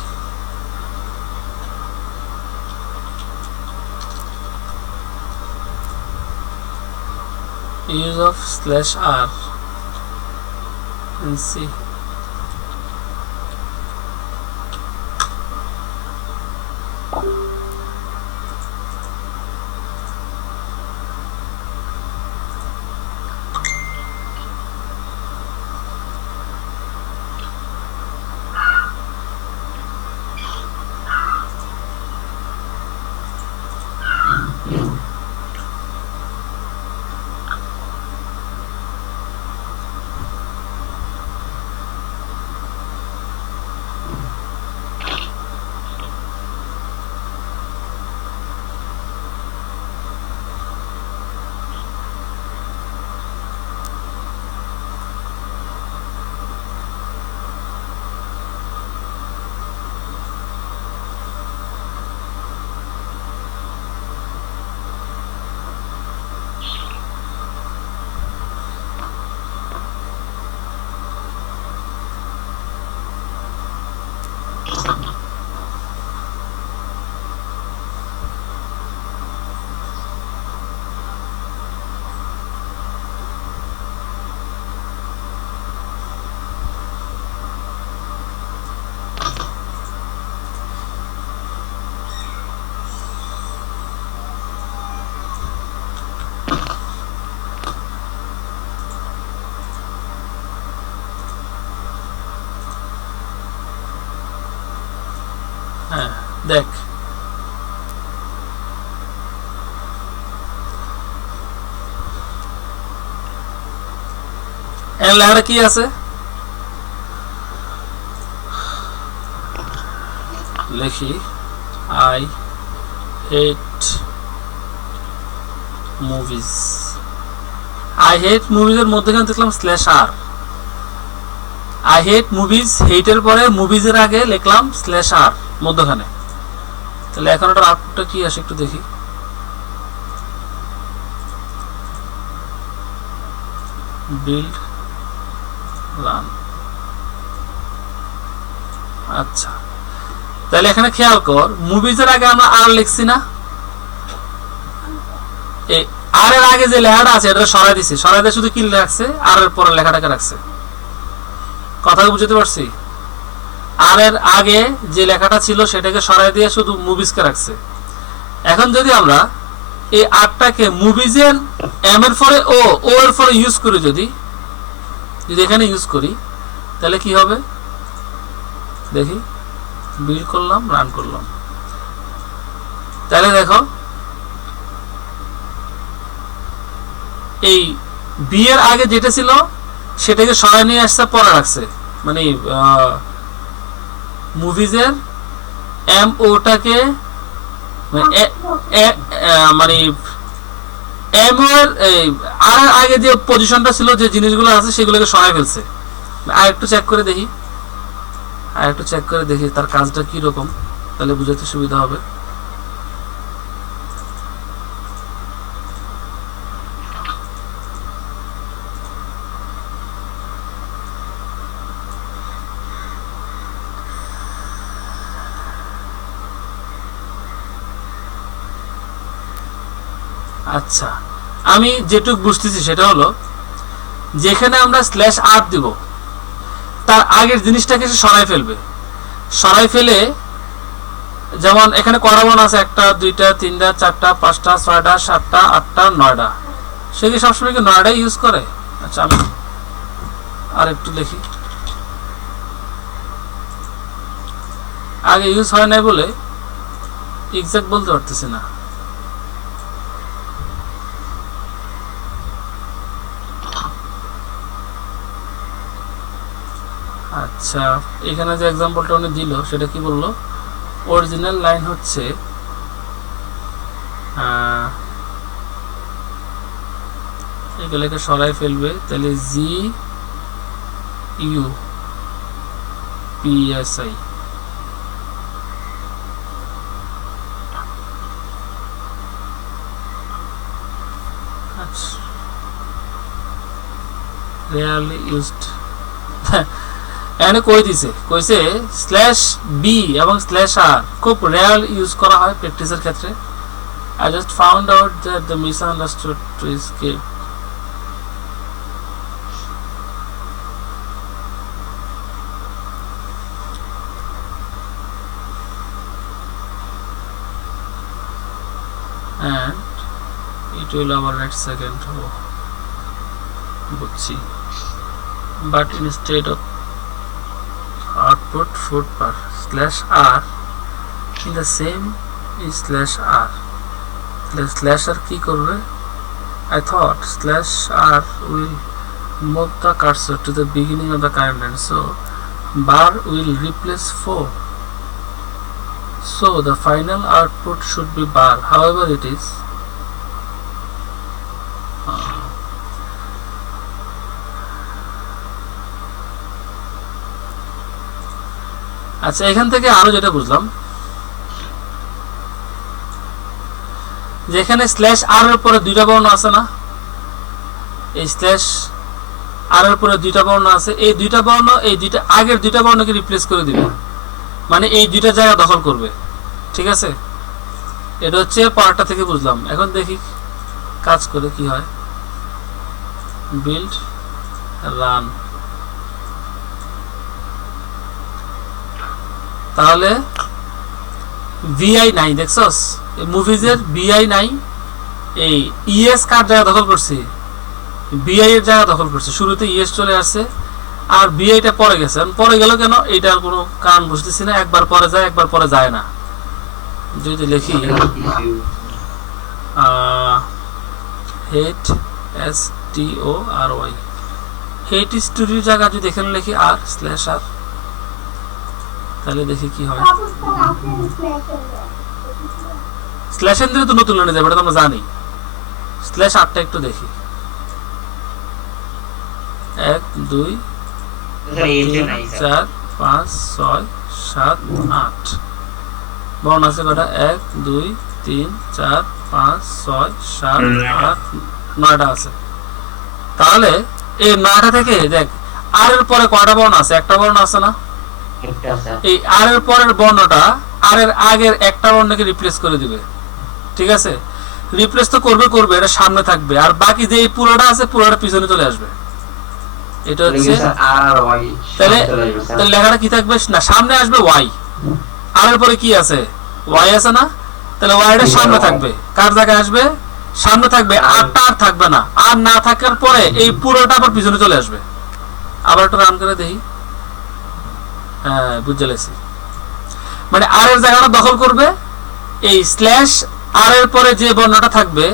use of slash r and c. হ্যাঁ দেখ, এর লেখাটা কি আছে? লিখি I hate movies. I hate movies এর মধ্যে দেখলাম slash R. I hate movies, হেটের পরে মুভিজের আগে লিখলাম স্ল্যাশ আর মধ্যখানে। তাহলে এখন ওটার আউটপুটটা কি আসে একটু দেখি। Build run. আচ্ছা তাহলে এখানে খেয়াল কর, মুভিজের আগে আমরা আর লিখছি না, এই আর এর আগে যে লেখাটা আছে এটা সরাই দিছে, সরাই দিয়ে শুধু কি রাখছে, আর এর পরের লেখাটাকে রাখছে। কথা বুঝতে পারছি? আর এর আগে যে লেখাটা ছিল সেটাকে সরাই দিয়ে শুধু মুভিজকে রাখছে। এখন যদি আমরা এই আরটাকে মুভিজের এম এর পরে ও এর পরে ইউজ করি, যদি এখানে ইউজ করি তাহলে কি হবে দেখি। বিল করলাম, রান করলাম, তাহলে দেখো এই বি এর আগে যেটা ছিল সেটাকে সরাই নিয়ে আসছে, পরে রাখছে। মানে মুভিজের এম ওটাকে মানে এম এর আর আগে যে পজিশনটা ছিল, যে জিনিসগুলো আছে সেগুলোকে সরাই ফেলছে। আর একটু চেক করে দেখি, তার কাজটা কি রকম, তাহলে বুঝাতে সুবিধা হবে। আচ্ছা, আমি যেটুক বুঝতেছি সেটা হলো, যেখানে আমরা স্ল্যাশ আর দিব তার আগের জিনিসটাকে সে সরাই ফেলবে। সরাই ফেলে, যেমন এখানে কয়টা বর্ণ আছে, 1টা 2টা 3টা 4টা 5টা 6টা 7টা 8টা 9টা, সে কি সবসময় কি 9টাই ইউজ করে? আচ্ছা, আমি আর একটু লিখি। আগে ইউজ হয় নাই বলে এক্সাক্ট বলতে পারতেছি না। আচ্ছা, এখানে যে এক্সাম্পলটা উনি দিল সেটা কি বললো, অরিজিনাল লাইন হচ্ছে এগুলোকে সরাই ফেলবে, তাহলে G U P S I. Rarely used এখানে কই দিছে, কইছে স্ল্যাশ বি এবং স্ল্যাশ আর খুব রেয়ার ইউজ করা হয় প্র্যাকটিসের ক্ষেত্রে। I just found out that the misunderstood to escape. And it will override second row. বুঝছি, but instead of output food bar slash r in the same is slash r. Slash r কি করবে? I thought slash r will move the cursor to the beginning of the current line, so bar will replace 4, so the final output should be bar. However, it is আচ্ছা, এখান থেকে আরো যেটা বুঝলাম, যেখানে স্ল্যাশ আর এর পরে দুইটা বর্ণ আছে না, এই স্ল্যাশ আর এর পরে দুইটা বর্ণ আছে, এই দুইটা বর্ণ এই দুইটা আগের দুইটা বর্ণকে রিপ্লেস করে দিবে, মানে এই দুইটা জায়গা দখল করবে। ঠিক আছে, এটা হচ্ছে পরেরটা থেকে বুঝলাম। এখন দেখি কাজ করে কি হয়। বিল্ড, রান, তাহলে ভিআই নাই, দেখছস এই মুভিজের ভিআই নাই, এই ইএস কার জায়গা দখল করছে, বিআই এর জায়গা দখল করছে। শুরুতে ইএস চলে আসছে আর বিআইটা পরে গেছে। পরে গেল কেন, এইটার কোনো কারণ বুঝতেছি না। একবার পরে যায়, একবার পরে যায় না। যদি লিখি হেট এস টি ও আর ওয়াই, হেট স্টোরির জায়গা যদি এখানে লিখি আর স্ল্যাশ আর, তাহলে দেখি কি হয়। স্ল্যাশ এন দিলে তো নতুন লাইনে যাবে, এটা তো আমরা জানি। স্ল্যাশ আটটা একটু দেখি, 1 2 3 4 5 6 7 8 বর্ণ আছে কটা, 1 2 3 4 5 6 7 8 9টা আছে। তাহলে এই 9টা থেকে দেখ আর এর পরে কয়টা বর্ণ আছে, একটা বর্ণ আছে না, এই আর এর পরের বর্ণটা আর এর আগের একটা বর্ণকে রিপ্লেস করে দিবে। ঠিক আছে, রিপ্লেস তো করবে এটা সামনে থাকবে, আর বাকি যে এই পুরোটা আছে পুরোটা পিছনে চলে আসবে। এটা হচ্ছে আর ওয়াই তাহলে তাহলে লেখাটা কি থাকবে না, সামনে আসবে ওয়াই, আর এর পরে কি আছে ওয়াই আছে না, তাহলে ওয়াইটা সামনে থাকবে, কার জায়গায় আসবে সামনে থাকবে, আরটা আর থাকবে না, আর না থাকার পরে এই পুরোটা আবার পিছনে চলে আসবে। আবার একটু রান করে দেখি, হ্যাঁ বুঝতে লেছি, মানে আর এর জায়গাটা দখল করবে, এই স্ল্যাশ আর এর পরে যে বর্ণটা থাকবে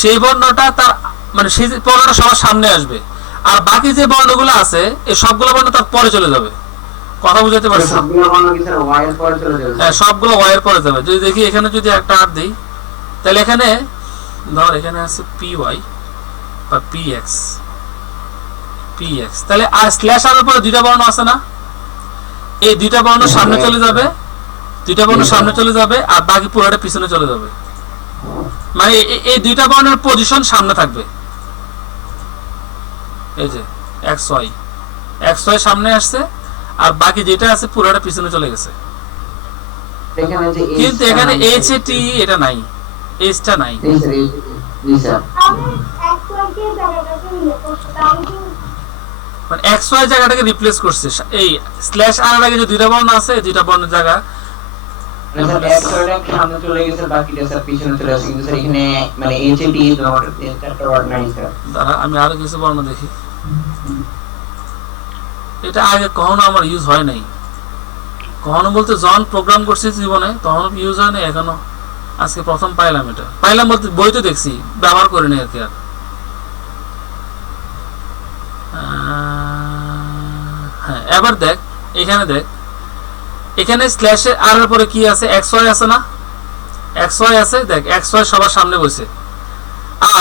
সেই বর্ণটা তার মানে সেই বর্ণটা সবার সামনে আসবে, আর বাকি যে বর্ণগুলো আছে এই সবগুলো বর্ণ তার পরে চলে যাবে। কথা বুঝাতে পারছি? সবগুলো বর্ণ কি স্যার ওয়াই এর পরে চলে যাবে? হ্যাঁ সবগুলো ওয়াই এর পরে যাবে। যদি দেখি এখানে যদি একটা আর দিই, তাহলে এখানে ধর এখানে আছে পি ওয়াই বা পি এক্স, তাহলে আর স্ল্যাশ আর উপরে দুইটা বর্ণ আছে না, এই দুইটা বর্ণ সামনে চলে যাবে, দুইটা বর্ণ সামনে চলে যাবে, আর বাকি পুরোটা পিছনে চলে যাবে, মানে এই দুইটা বর্ণের পজিশন সামনে থাকবে। এই যে এক্স ওয়াই সামনে আসছে, আর বাকি যেটা আছে পুরোটা পিছনে চলে গেছে। এখানে যে কিন্তু এখানে এইচ এ টি এটা নাই, এইচটা নাই। জি স্যার মানে এক্স ওয়াই জায়গাটাকে রিপ্লেস করছে, এই স্ল্যাশ আর আগে যে দুইটা বর্ণ আছে এই দুইটা বর্ণের জায়গা মানে স্যার এক্স ওয়াইটা সামনে চলে গেছে, বাকিটা স্যার পিছনে চলে আসছে, কিন্তু স্যার এখানে মানে এইচটি নট একটা ওয়ার্ড নাই স্যার। দ্বারা আমি আরো কিছু বর্ণ দেখি, এটা আগে কখনো আমার ইউজ হয় নাই, কখনো বলতে যখন প্রোগ্রাম করছি জীবনে তখন ইউজ হয় নাই, এখনো আজকে প্রথম পাইলাম। এটা পাইলাম বলতে বই তো দেখছি, ব্যবহার করিনি আর কি। আর হ্যাঁ এবার দেখ এখানে, দেখ এখানে স্ল্যাশে আর এর পরে কি আছে, এক্স ওয়াই আছে না, এক্স ওয়াই আছে, দেখ এক্স ওয়াই সবার সামনে বসে,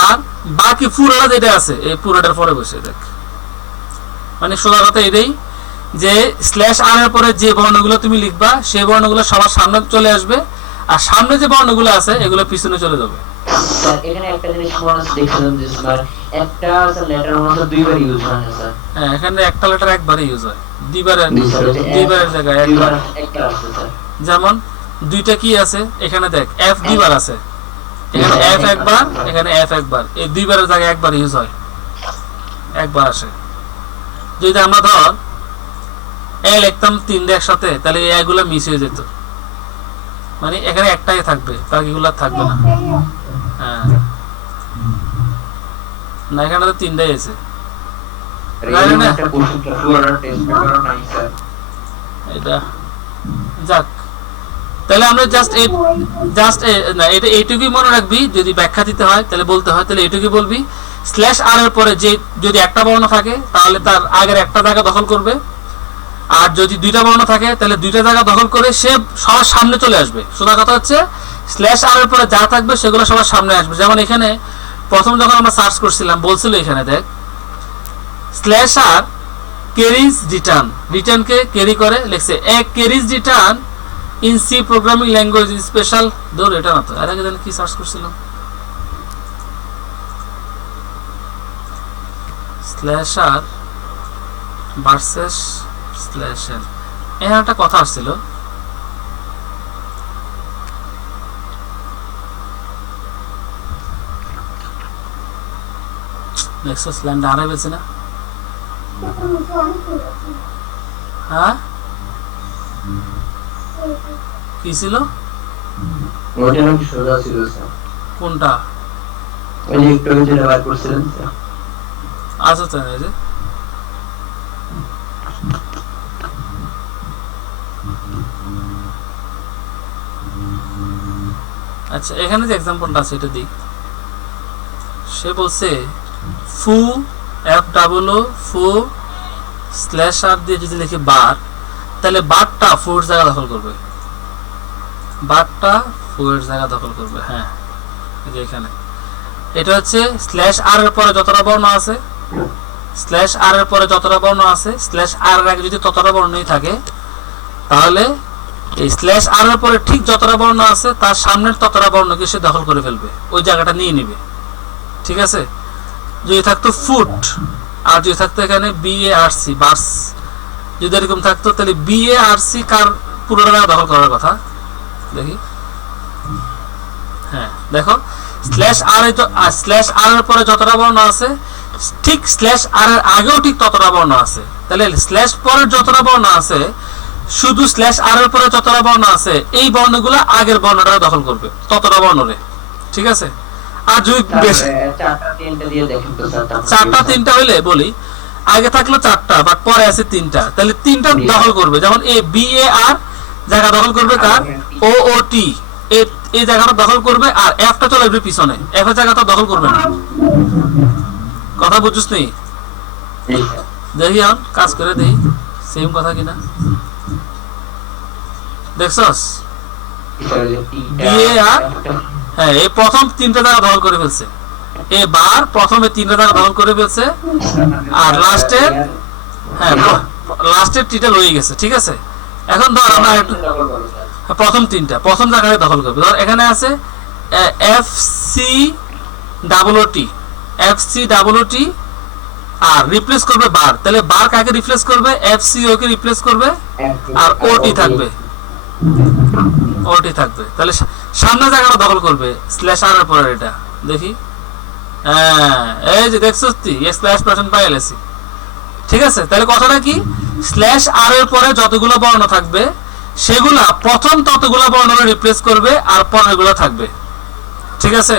আর বাকি পুরোটা যেটা আছে এই পুরোটার পরে বসে। দেখ মানে সোজা কথা এটাই যে স্ল্যাশ আর এর পরে যে বর্ণগুলো তুমি লিখবা সেই বর্ণগুলো সবার সামনে চলে আসবে, আর সামনে যে বর্ণগুলো আছে এগুলো পিছনে চলে যাবে। স্যার এখানে একটা জিনিস মনে দেখছিলাম যে স্যার একটা স্যার লেটার মনে দুইবার ইউজ হয় না স্যার। হ্যাঁ এখানে একটা লেটার একবারই ইউজ হয়, দুইবারের জায়গায় একবার। একটা আছে স্যার, যেমন দুইটা কি আছে এখানে, দেখ এফ দুইবার আছে, এখানে এফ একবার, এখানে এফ একবার, এই দুইবারের জায়গায় একবার ইউজ হয়, একবার আসে। যদি আমরা ধর এ লিখতাম তিন দিয়ে একসাথে, তাহলে এগুলো মিস হয়ে যেত, মানে এখানে একটাই থাকবে, বাকিগুলো থাকবে না। হ্যাঁ না এখানে তো তিনটাই আছে, একটা কোশ্চেন পুরো টেস্ট পেপারও নাই স্যার। এটা যাক, তাহলে আমরা জাস্ট না এটা এইটুকুই মনে রাখবি, যদি ব্যাখ্যা দিতে হয় তাহলে বলতে হয়, তাহলে এইটুকুই বলবি স্ল্যাশ আর এর পরে যে যদি একটা বর্ণ থাকে তাহলে তার আগের একটা জায়গা দখল করবে, আর যদি দুইটা বর্ণ থাকে তাহলে দুইটা জায়গা দখল করে সে সবার সামনে চলে আসবে। সোজা কথা হচ্ছে স্ল্যাশ আর এর পরে যা থাকবে সেগুলো সবার সামনে আসবে। যেমন এখানে প্রথম যখন আমরা সার্চ করছিলাম বলছিল এখানে দেখ স্ল্যাশ আর ক্যারিজ রিটার্নকে ক্যারি করে, লিখছে a carriage return in C programming language special, ধর এটা না তো, এর আগে কি সার্চ করছিলাম, slash R versus slash N, এর একটা কথা আসছিল, নেক্সাস ল্যান্ড হারাই পেয়েছে না। হ্যাঁ কি ছিল ওটা নাকি সোজা ছিল স্যার, কোনটা? ওই যে একটু আগে যেটা বার করছিলেন স্যার। আচ্ছা তাই না, যে আচ্ছা এখানে যে এক্সাম্পলটা আছে এটা দিই। সে বলছে ফু এফ ডাবল ও ফু স্ল্যাশ আর দিয়ে যদি লিখি বার, তাহলে বারটা ফু এর জায়গা দখল করবে, বারটা ফু এর জায়গা দখল করবে। হ্যাঁ এই যে এখানে এটা হচ্ছে স্ল্যাশ আর এর পরে যতটা বর্ণ আছে, স্ল্যাশ আর এর পরে যতটা বর্ণ আছে, স্ল্যাশ আর এর আগে যদি ততটা বর্ণই থাকে তাহলে এই স্ল্যাশ আর এর পরে ঠিক যতটা বর্ণ আছে তার সামনের ততটা বর্ণকে সে দখল করে ফেলবে, ওই জায়গাটা নিয়ে নেবে। ঠিক আছে, যদি থাকতো ফুট আর যদি থাকতো এখানে B A R C bus, যদি এরকম থাকতো তাহলে বি এ আর সি কার পুরোটা দখল করার কথা দেখি। হ্যাঁ দেখো স্ল্যাশ আর স্ল্যাশ আর এর পরে যতটা বর্ণ আছে ঠিক স্ল্যাশ আর এর আগেও ঠিক ততটা বর্ণ আছে। তাহলে স্ল্যাশ পরের যতটা বর্ণ আছে শুধু স্ল্যাশ আর এর পরে যতটা বর্ণ আছে এই বর্ণগুলো আগের বর্ণটা দখল করবে ততটা বর্ণরে, ঠিক আছে। আর যদি বেশি চারটা তিনটা দিয়ে দেখেন তো স্যার, তারপর চারটা তিনটা হইলে বলি আগে থাকলো চারটা বাট পরে আছে তিনটা, তাহলে তিনটা দখল করবে। যেমন এ বি এ আর জায়গা দখল করবে কার ও ও টি, এই জায়গাটা দখল করবে আর এফটা চলে আসবে পিছনে, এফ এর জায়গাটা দখল করবে না। কথা বুঝছিস নি? জি স্যার। দেখি এখন কাজ করে দেই সেম কথা কিনা, দেখছস? স্যার, যে তিনটা বিয়ে আর হ্যাঁ এই প্রথম তিনটা জায়গা দখল করে ফেলছে, এবার প্রথমে তিনটা জায়গা দখল করে ফেলছে আর লাস্টের হ্যাঁ লাস্টের টিটা রয়ে গেছে, ঠিক আছে। এখন ধর আমরা একটু দখল করো স্যার। প্রথম তিনটা প্রথম জায়গায় দখল করবে। ধর এখানে আছে এফ সি ডাবল ও টি, এফ সি ডাবল ও টি আর রিপ্লেস করবে বার, তাহলে বার কাকে রিপ্লেস করবে? এফ সি ও কে রিপ্লেস করবে আর ও টি থাকবে, ও টি থাকবে। তাহলে সামনে জায়গাটা দখল করবে স্ল্যাশ আর এর পরে, এটা দেখি হ্যাঁ এই যে দেখছস তুই স্ল্যাশ পার্সেন্ট পাই এলএসি, ঠিক আছে। তাহলে কথাটা কি স্ল্যাশ আর এর পরে যতগুলো বর্ণ থাকবে সেগুলা প্রথম ততগুলো বর্ণরে রিপ্লেস করবে আর পরেরগুলো থাকবে, ঠিক আছে।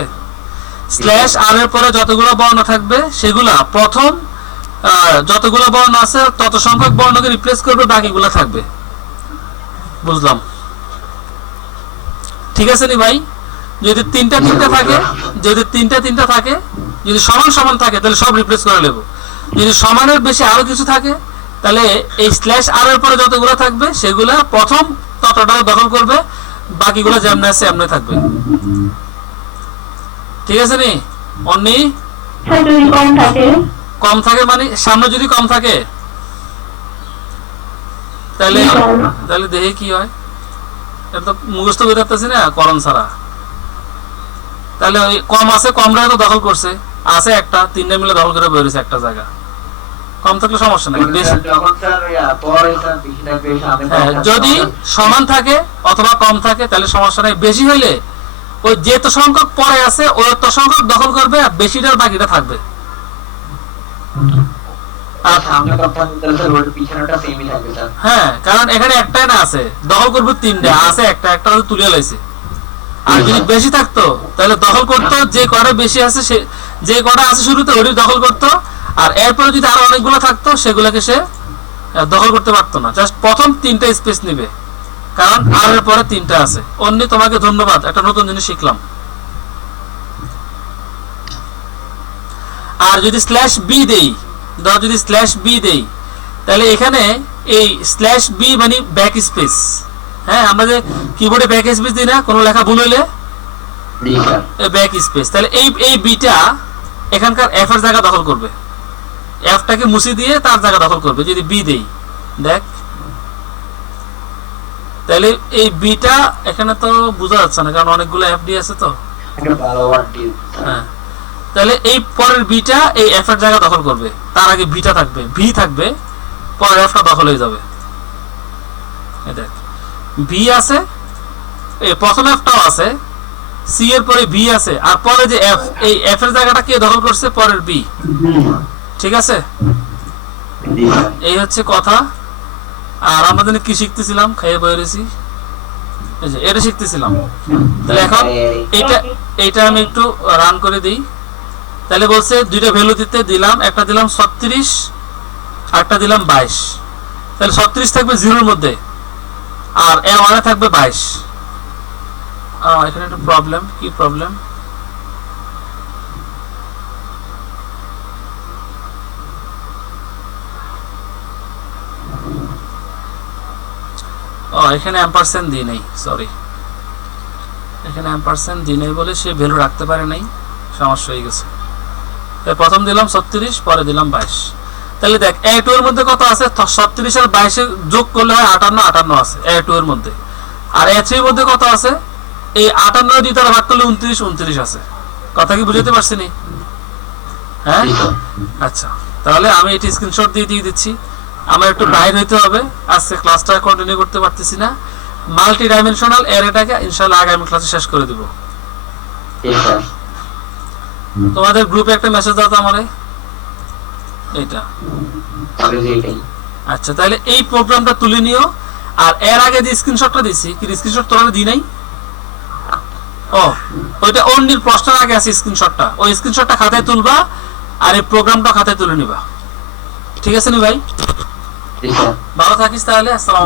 স্ল্যাশ আর এর পরে যতগুলো বর্ণ থাকবে সেগুলা প্রথম যতগুলো বর্ণ আছে তত সংখ্যক বর্ণকে রিপ্লেস করবে, বাকিগুলো থাকবে। বুঝলাম, ঠিক আছে নি ভাই? যদি তিনটা তিনটা থাকে, যদি তিনটা তিনটা থাকে, যদি সমান সমান থাকে তাহলে সব রিপ্লেস করে নেব। যদি সমানের বেশি আরো কিছু থাকে তাহলে এই স্ল্যাশ আর এর পরে যতগুলো থাকবে সেগুলা প্রথম ততটা দখল করবে, বাকিগুলো যেমন আছে এমনি থাকবে, ঠিক আছে নি? অন্যি স্যার যদি কম থাকে কম থাকে মানে সামনে যদি কম থাকে তাহলে তাহলে দেখে কি হয়, এটা তো মুখস্থ করে রাখতেছি না করণ ছাড়া। তাহলে ওই কম আছে, কমরা তো দখল করছে, আছে একটা তিনটা মিলে দখল করে বেরিয়েছে একটা জায়গা, কম থাকলে সমস্যা নাই। বেশি যখন স্যার পরে স্যার বেশি থাকবে সামনে হ্যাঁ, যদি সমান থাকে অথবা কম থাকে তাহলে সমস্যা নাই। বেশি হইলে ওই যে তো সংখ্যক পরে আছে ওই তো সংখ্যক দখল করবে আর বেশিটার বাকিটা থাকবে। আর সামনে কথা বলতে স্যার ওর পিছনেটা সেমই থাকবে স্যার। হ্যাঁ, কারণ এখানে একটাই না আছে, দখল করবে তিনটা, আছে একটা একটা হয়তো তুলে লাইছে। আর যদি বেশি থাকতো তাহলে দখল করতো যে কটা বেশি আছে সে যে কটা আছে শুরুতে ওটি দখল করতো, আর এরপরে যদি আরো অনেকগুলো থাকতো সেগুলোকে সে দখল করতে পারতো না, জাস্ট প্রথম তিনটা স্পেস নিবে, কারণ আর এর পরে তিনটা আছে। অন্য তোমাকে ধন্যবাদ, একটা নতুন জিনিস শিখলাম। আর যদি স্ল্যাশ বি দেই, ধর যদি স্ল্যাশ বি দেই তাহলে এখানে এই স্ল্যাশ বি মানে ব্যাক স্পেস। হ্যাঁ, আমরা যে কিবোর্ডে ব্যাক স্পেস দিই না কোনো লেখা ভুল হইলে, জি স্যার। Back space. তাহলে এই বিটা এখানকার এফ এর জায়গা দখল করবে, এফটাকে মুছে দিয়ে তার জায়গা দখল করবে যদি বি দেই। দেখ তাহলে এই বিটা এখানে তো বোঝা যাচ্ছে না কারণ অনেকগুলো এফ ডি আছে তো। একটা ভালো ওয়ার্ড দিন। হ্যাঁ, তাহলে এই পরের বিটা এই এফ এর জায়গা দখল করবে, তার আগে বিটা থাকবে, ভি থাকবে, পরের এফটা দখল হয়ে যাবে। এই দেখ ভি আছে, এই প্রথম এফটাও আছে, সি এর পরে ভি আছে, আর পরে যে এফ, এই এফ এর জায়গাটা কে দখল করছে? পরের বি, ঠিক আছে। জি স্যার। এই হচ্ছে কথা। আর আমরা জানি কি শিখতেছিলাম, খাইয়ে বইরেছি, এই যে এটা শিখতেছিলাম। তাহলে এখন এইটা আমি একটু রান করে দিই। তাহলে বলছে দুইটা ভ্যালু দিলাম, একটা দিলাম 36 আর একটা দিলাম 22। তাহলে 36 থাকবে 0 এর মধ্যে আর এর মানে থাকবে 22। এখানে একটা প্রবলেম, কি প্রবলেম? এখানে অ্যাম্পারসেন্ট দিই নাই, সরি, এখানে অ্যাম্পারসেন্ট দিই নাই বলে সে ভ্যালু রাখতে পারে নাই, সমস্যা হয়ে গেছে। প্রথম দিলাম 36, পরে দিলাম 22। তাহলে দেখ A2 এর মধ্যে কত আছে? 36 আর 22 যোগ করলে হয় 58, 58 আছে A2 এর মধ্যে। আর A3 এর মধ্যে কত আছে? এই 58 দুই দ্বারা ভাগ করলে 29, 29 আছে। কথা কি বুঝতে পারছি নি? হ্যাঁ, আচ্ছা, তাহলে আমি এটি স্ক্রিনশট দিয়ে দিচ্ছি। আমার একটু বাইরে হইতে হবে, আজকে ক্লাসটা কন্টিনিউ করতে পারতেছি না। মাল্টি ডাইমেনশনাল অ্যারেটাকে ইনশাআল্লাহ আগামী ক্লাসে শেষ করে দিব। তোমাদের গ্রুপে একটা মেসেজ দাও তো আমারে, এইটা। তাহলে যে এটাই আচ্ছা, তাহলে এই প্রোগ্রামটা তুলে নিও। আর এর আগে যে স্ক্রিনশটটা দিছি, কি স্ক্রিনশট তোরা দিই নাই? ও, ওইটা অন্যের প্রশ্নের আগে আছে স্ক্রিনশটটা, ওই স্ক্রিনশটটা খাতায় তুলবা আর এই প্রোগ্রামটা খাতায় তুলে নিবা। ঠিক আছে নি ভাই? জি স্যার। ভালো থাকিস তাহলে। আসসালামু